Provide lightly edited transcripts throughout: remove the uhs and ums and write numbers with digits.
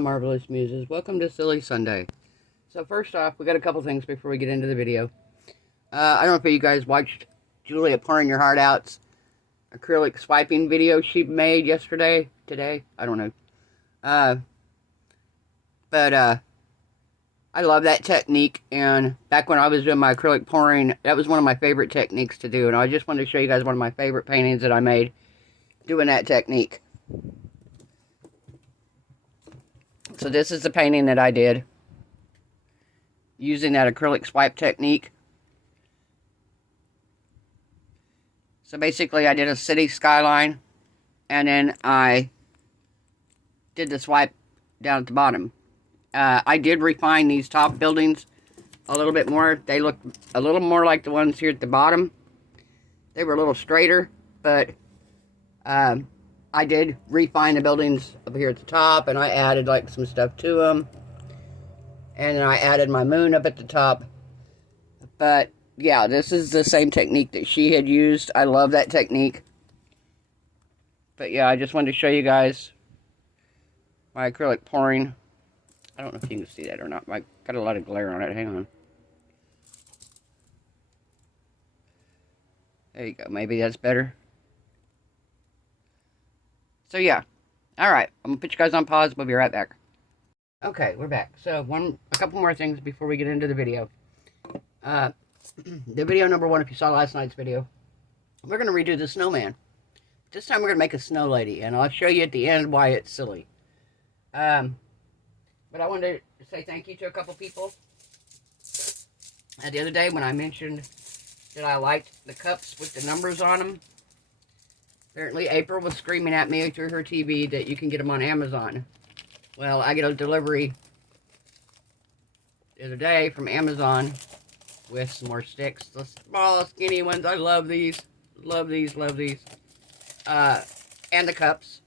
my marvelous muses. Welcome to Silly Sunday. So first off, we got a couple things before we get into the video. I don't know if you guys watched Julia pouring your heart out's acrylic swiping video she made today, I don't know. But I love that technique, and back when I was doing my acrylic pouring, that was one of my favorite techniques to do, and I just wanted to show you guys one of my favorite paintings that I made doing that technique. So this is the painting that I did using that acrylic swipe technique. So basically I did a city skyline, and then I did the swipe down at the bottom. I did refine these top buildings a little bit more. They look a little more like the ones here at the bottom. They were a little straighter, but I did refine the buildings up here at the top, and I added like some stuff to them. And then I added my moon up at the top. But yeah, this is the same technique that she had used. I love that technique. But yeah, I just wanted to show you guys my acrylic pouring. I don't know if you can see that or not. I got a lot of glare on it. Hang on. There you go. Maybe that's better. So yeah, all right. I'm gonna put you guys on pause. We'll be right back. Okay, we're back. So a couple more things before we get into the video. The video number one, if you saw last night's video, we're gonna redo the snowman. This time we're gonna make a snow lady, and I'll show you at the end why it's silly. But I wanted to say thank you to a couple people. The other day when I mentioned that I liked the cups with the numbers on them. Apparently, April was screaming at me through her TV that you can get them on Amazon. Well, I get a delivery the other day from Amazon with some more sticks. The small, skinny ones. I love these. Love these, love these. And the cups.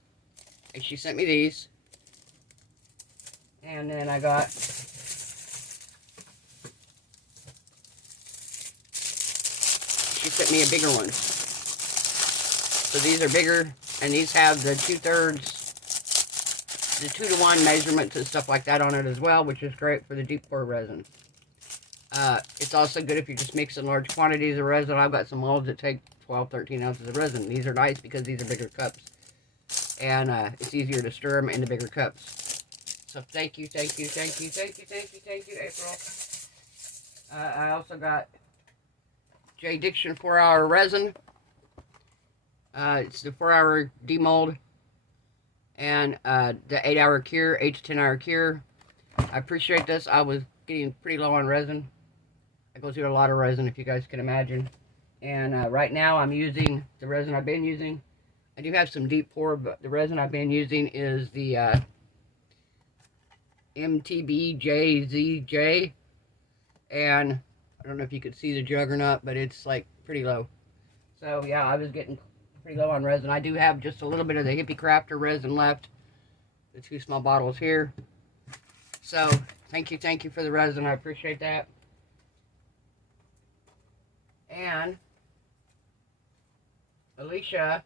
And she sent me these. And then I got she sent me a bigger one. So these are bigger, and these have the 2/3, the 2-to-1 measurements and stuff like that on it as well, which is great for the deep pour resin. It's also good if you're just mixing large quantities of resin. I've got some molds that take 12, 13 ounces of resin. These are nice because these are bigger cups. And it's easier to stir them into bigger cups. So thank you, thank you, thank you, thank you, thank you, thank you, April. I also got J Diction 4-hour resin. It's the 4-hour demold and the 8-hour cure, 8 to 10 hour cure. I appreciate this. I was getting pretty low on resin. I go through a lot of resin, if you guys can imagine. And right now I'm using the resin I've been using. I do have some deep pour, but the resin I've been using is the MTBJZJ. And I don't know if you could see the jug or not, but it's like pretty low. So yeah, I was getting pretty low on resin. I do have just a little bit of the Hippie Crafter resin left. The 2 small bottles here. So, thank you for the resin. I appreciate that. And Alicia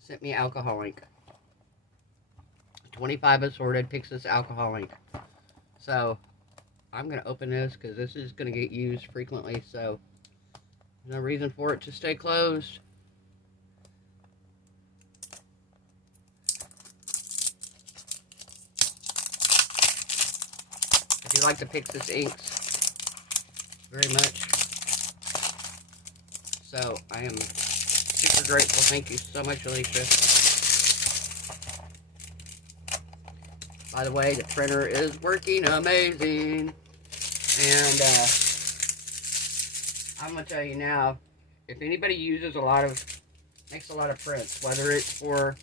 sent me alcohol ink. 25 assorted Pixis alcohol ink. So, I'm going to open this because this is going to get used frequently. So, no reason for it to stay closed. I do like the Pixis inks very much. So I am super grateful. Thank you so much, Alicia. By the way, the printer is working amazing. And I'm going to tell you now, if anybody uses makes a lot of prints, whether it's for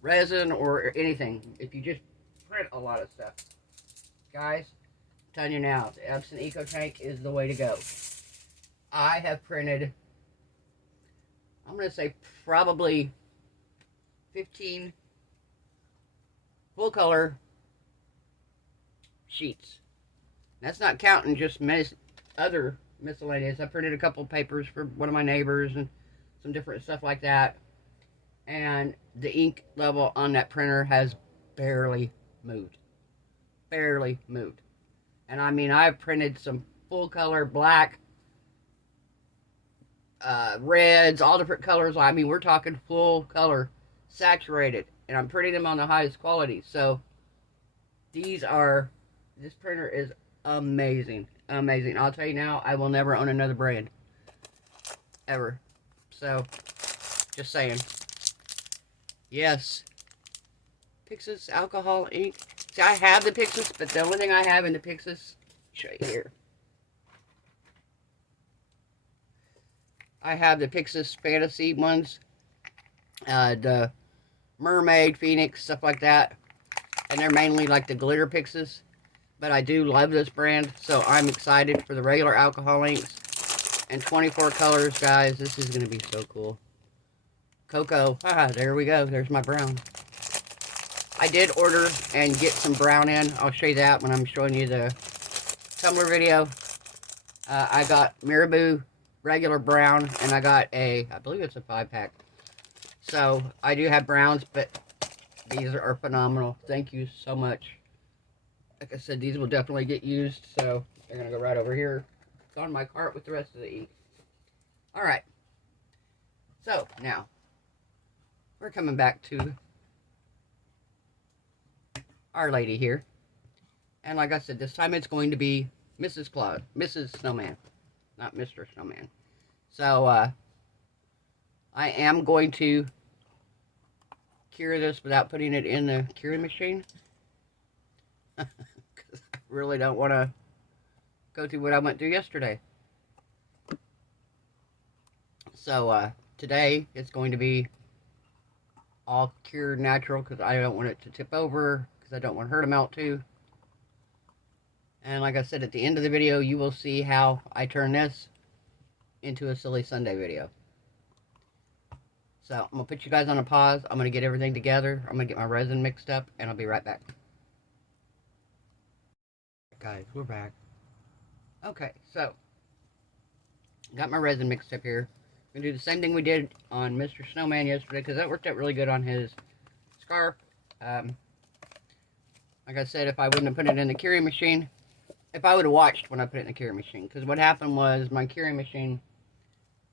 resin or anything, if you just print a lot of stuff, guys, I'm telling you now, the Epson Eco Tank is the way to go. I have printed, I'm going to say probably 15 full color sheets. That's not counting just other miscellaneous. I printed a couple papers for one of my neighbors and some different stuff like that. and the ink level on that printer has barely moved. Barely moved. And I mean, I've printed some full color black, reds, all different colors. I mean, we're talking full color, saturated, and I'm printing them on the highest quality. So this printer is amazing. Amazing. I'll tell you now, I will never own another brand. Ever. So, just saying. Yes. Pixis alcohol ink. See, I have the Pixis, but the only thing I have in the Pixis, show you here. I have the Pixis Fantasy ones. The Mermaid, Phoenix, stuff like that. And they're mainly like the glitter Pixis. But I do love this brand, so I'm excited for the regular alcohol inks. And 24 colors, guys. This is going to be so cool. Cocoa. Ah, there we go. There's my brown. I did order and get some brown in. I'll show you that when I'm showing you the tumbler video. I got Marabou regular brown, and I got I believe it's a 5-pack. So, I do have browns, but these are phenomenal. Thank you so much. Like I said, these will definitely get used, so they're going to go right over here. It's on my cart with the rest of the ink. Alright. So, now, we're coming back to Our Lady here. And like I said, this time it's going to be Mrs. Snowman. Not Mr. Snowman. So, I am going to cure this without putting it in the curing machine. Because I really don't want to go through what I went through yesterday. So, today it's going to be all cured natural because I don't want it to tip over, because I don't want her to melt too. And like I said, at the end of the video, you will see how I turn this into a Silly Sunday video. So, I'm going to put you guys on a pause. I'm going to get everything together. I'm going to get my resin mixed up, and I'll be right back. Guys, we're back. Okay, so got my resin mixed up here. I'm gonna do the same thing we did on Mr. Snowman yesterday, because that worked out really good on his scarf. Like I said, if I wouldn't have put it in the curing machine, if I would have watched when I put it in the curing machine, because what happened was my curing machine,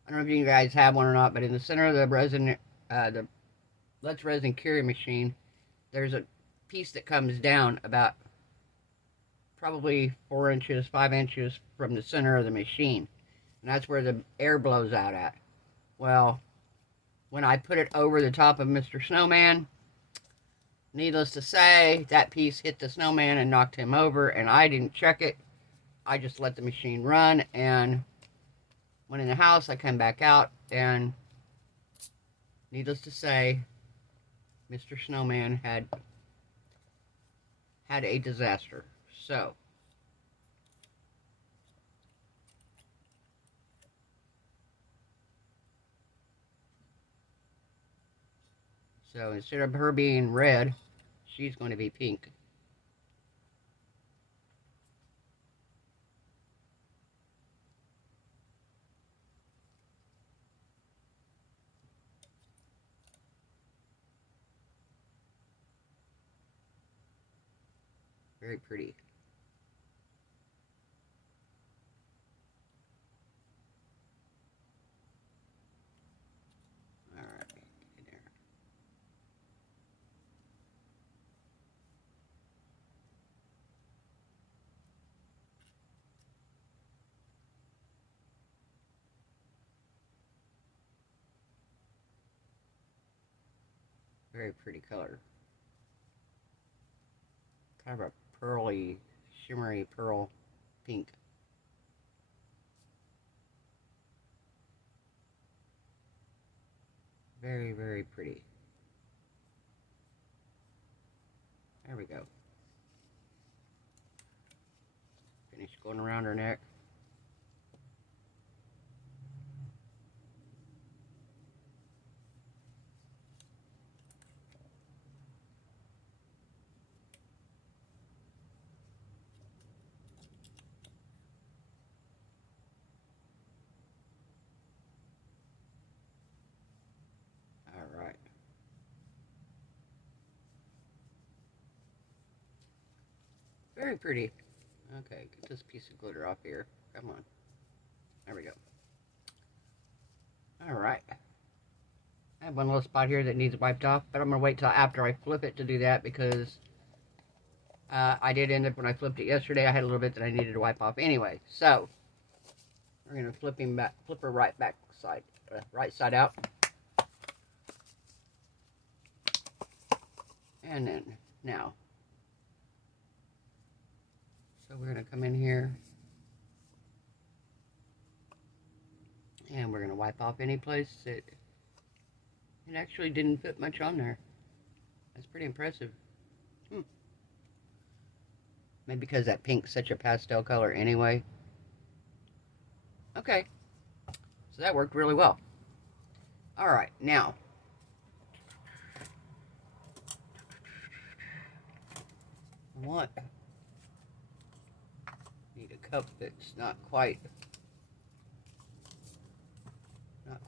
I don't know if you guys have one or not, but in the center of the resin, the Let's Resin curing machine, there's a piece that comes down about probably 4 inches, 5 inches from the center of the machine. And that's where the air blows out at. Well, when I put it over the top of Mr. Snowman, needless to say, that piece hit the snowman and knocked him over, and I didn't check it. I just let the machine run, and went in the house. I came back out, and needless to say, Mr. Snowman had a disaster. So, instead of her being red, she's going to be pink. Very pretty. Alright, in there. Very pretty color. Kind of a pearly, shimmery pearl pink. Very, very pretty. There we go. Finish going around her neck. Alright. Very pretty. Okay, get this piece of glitter off here. Come on. There we go. Alright. I have one little spot here that needs wiped off, but I'm going to wait till after I flip it to do that because I did end up, when I flipped it yesterday, I had a little bit that I needed to wipe off anyway. So, we're going to flip her right back side, right side out. And then, now. So we're going to come in here. And we're going to wipe off any place that it actually didn't fit much on there. That's pretty impressive. Maybe because that pink's such a pastel color anyway. Okay. So that worked really well. Alright, now. Need a cup that's not quite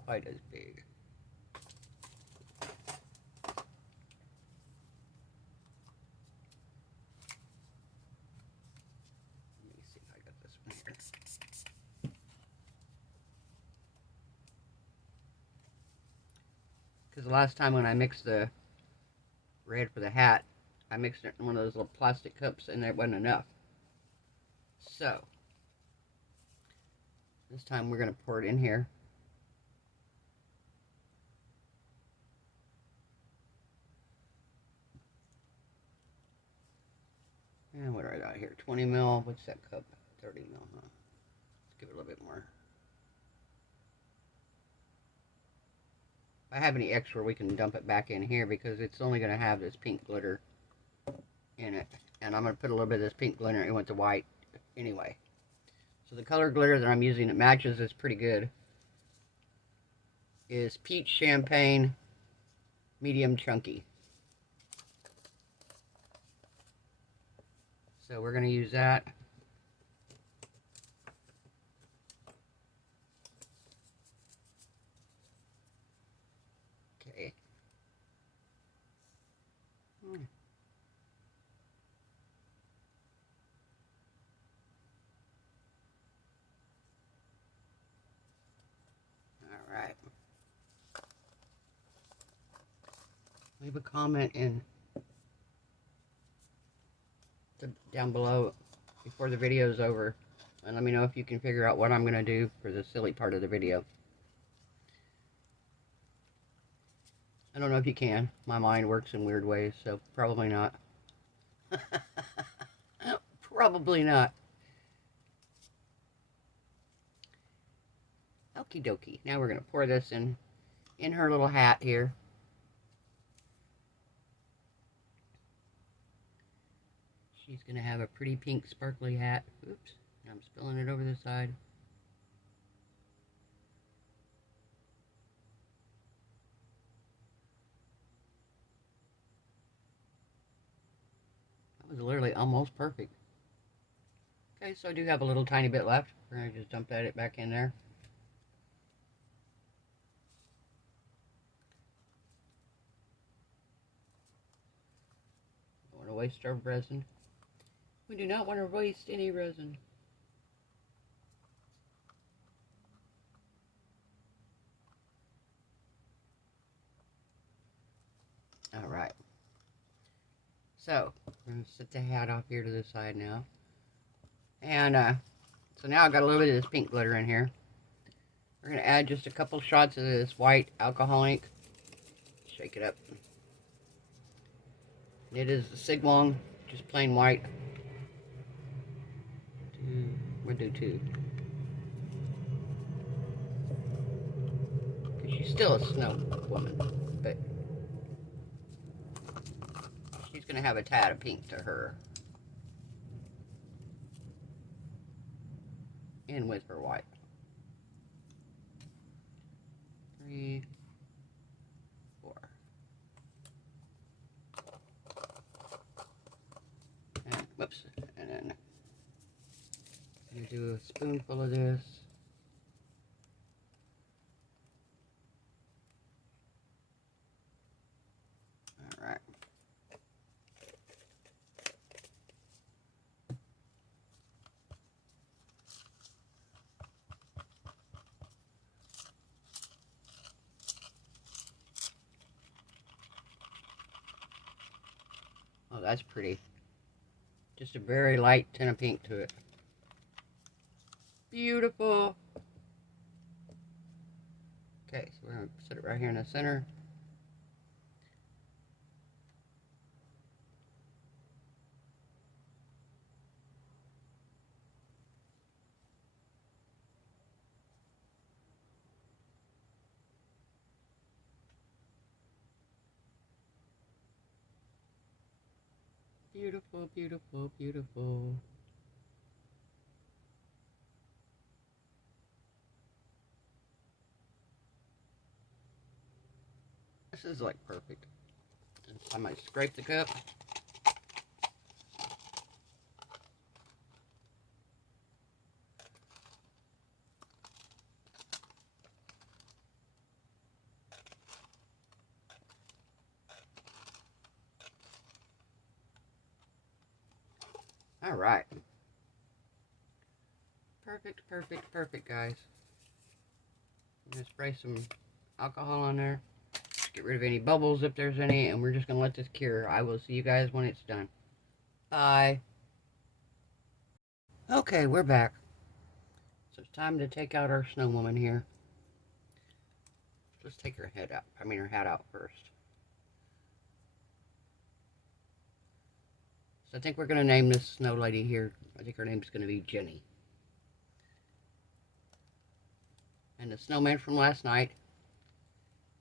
as big. Let me see if I got this one here. Because the last time when I mixed the red for the hat, I mixed it in one of those little plastic cups and there wasn't enough. So, this time we're going to pour it in here. And what do I got here? 20 mil. What's that cup? 30 mil, huh? Let's give it a little bit more. If I have any extra, we can dump it back in here because it's only going to have this pink glitter in it. And I'm going to put a little bit of this pink glitter in with the white anyway. So the color glitter that I'm using that matches this pretty good is Peach Champagne Medium Chunky. So we're going to use that. Okay. All right. Leave a comment down below before the video is over and let me know if you can figure out what I'm going to do for the silly part of the video. I don't know if you can. My mind works in weird ways, so probably not. Probably not. Okie dokie. Now we're going to pour this in her little hat here. She's going to have a pretty pink sparkly hat. Oops, I'm spilling it over the side. That was literally almost perfect. Okay, so I do have a little tiny bit left. We're going to just dump that back in there. Don't want to waste our resin. We do not want to waste any resin. Alright. So, we're going to set the hat off here to the side now. And, so now I've got a little bit of this pink glitter in here. We're going to add just a couple shots of this white alcohol ink. Shake it up. It is the Sigwong, just plain white. We'll do 2. Because she's still a snow woman, but she's going to have a tad of pink to her. And with her white. 3, 4. And, whoops. And then I'm going to do a spoonful of this. Alright. that's pretty. Just a very light tint of pink to it. Beautiful. Okay, so we're going to set it right here in the center. Beautiful, beautiful, beautiful. This is like perfect. I might scrape the cup. All right. Perfect, perfect, perfect, guys. I'm going to spray some alcohol on there. Just get rid of any bubbles if there's any, and we're just going to let this cure. I will see you guys when it's done. Bye. Okay, we're back. So it's time to take out our snow woman here. Let's take her head out. I mean her hat out first. So I think we're going to name this snow lady here. I think her name's going to be Jenny. And the snowman from last night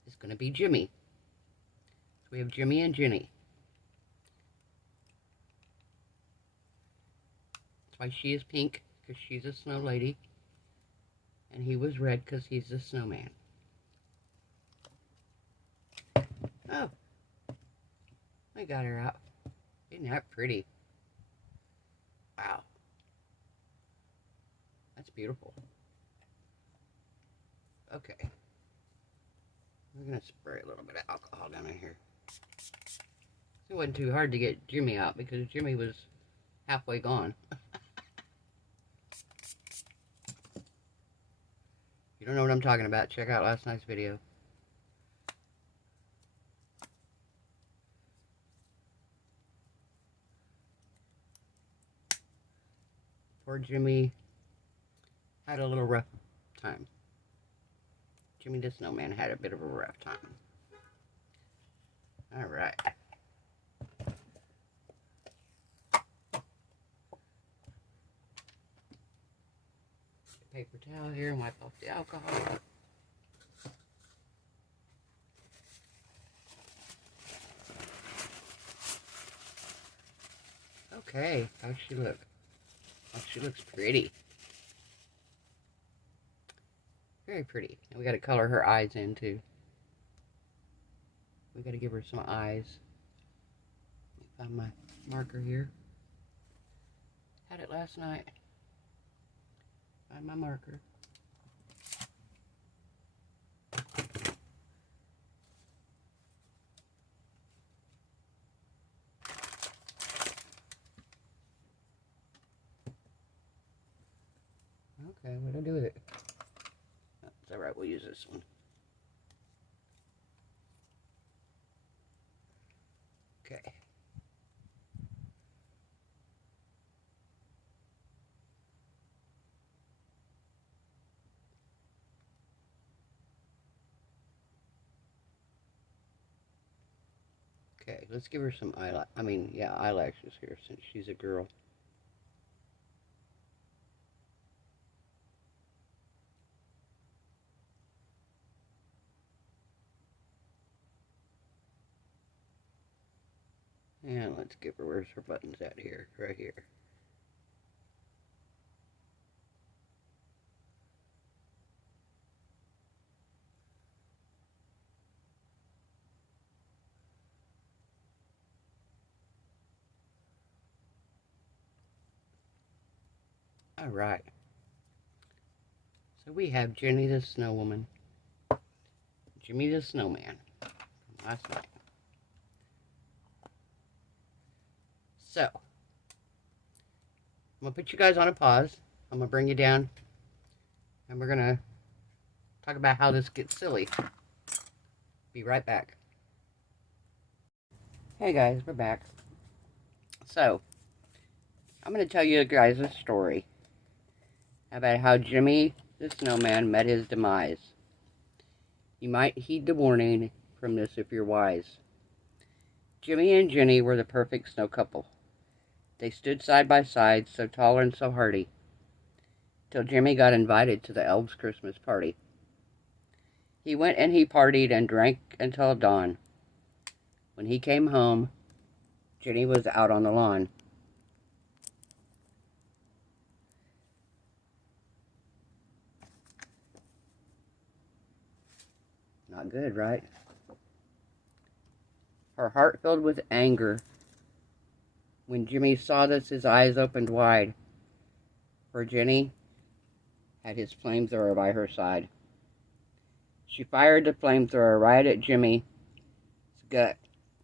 is going to be Jimmy. So we have Jimmy and Jenny. That's why she is pink, because she's a snow lady. And he was red because he's a snowman. Oh, we got her out. Isn't that pretty? Wow. That's beautiful. Okay. We're going to spray a little bit of alcohol down in here. It wasn't too hard to get Jimmy out because Jimmy was halfway gone. You don't know what I'm talking about, check out last night's video. Poor Jimmy had a little rough time. Jimmy the Snowman had a bit of a rough time. Alright. Paper towel here and wipe off the alcohol. Okay, how's she look? Oh, she looks pretty. Very pretty. And we got to color her eyes in too. We got to give her some eyes. Let me find my marker here. Had it last night. Find my marker. Okay, what do I do with it? Oh, it's alright, we'll use this one. Okay. Okay, let's give her some eyelashes here since she's a girl. And let's give her, where's her buttons at here? Right here. Alright. So we have Jenny the Snow Woman. Jimmy the Snowman from last night. So, I'm going to put you guys on a pause. I'm going to bring you down. And we're going to talk about how this gets silly. Be right back. Hey guys, we're back. So, I'm going to tell you guys a story about how Jimmy the Snowman met his demise. You might heed the warning from this if you're wise. Jimmy and Jenny were the perfect snow couple. They stood side by side, so tall and so hardy, till Jimmy got invited to the elves' Christmas party. He went and he partied and drank until dawn. When he came home, Jenny was out on the lawn. Not good, right? Her heart filled with anger. When Jimmy saw this, his eyes opened wide, for Jenny had his flamethrower by her side. She fired the flamethrower right at Jimmy's gut.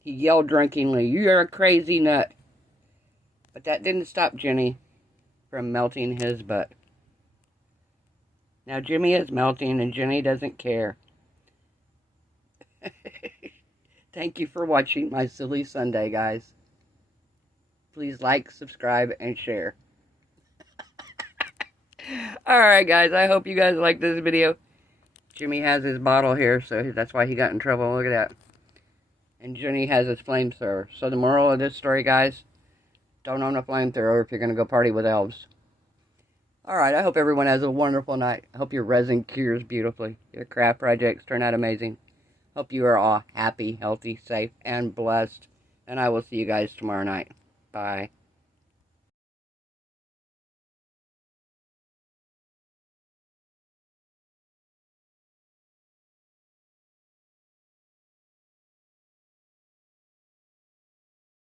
He yelled drunkenly, "You're a crazy nut!" But that didn't stop Jenny from melting his butt. Now Jimmy is melting and Jenny doesn't care. Thank you for watching my silly Sunday, guys. Please like, subscribe, and share. Alright, guys. I hope you guys like this video. Jimmy has his bottle here, so that's why he got in trouble. Look at that. And Jenny has his flamethrower. So the moral of this story, guys, don't own a flamethrower if you're going to go party with elves. Alright, I hope everyone has a wonderful night. I hope your resin cures beautifully. Your craft projects turn out amazing. Hope you are all happy, healthy, safe, and blessed. And I will see you guys tomorrow night. Bye.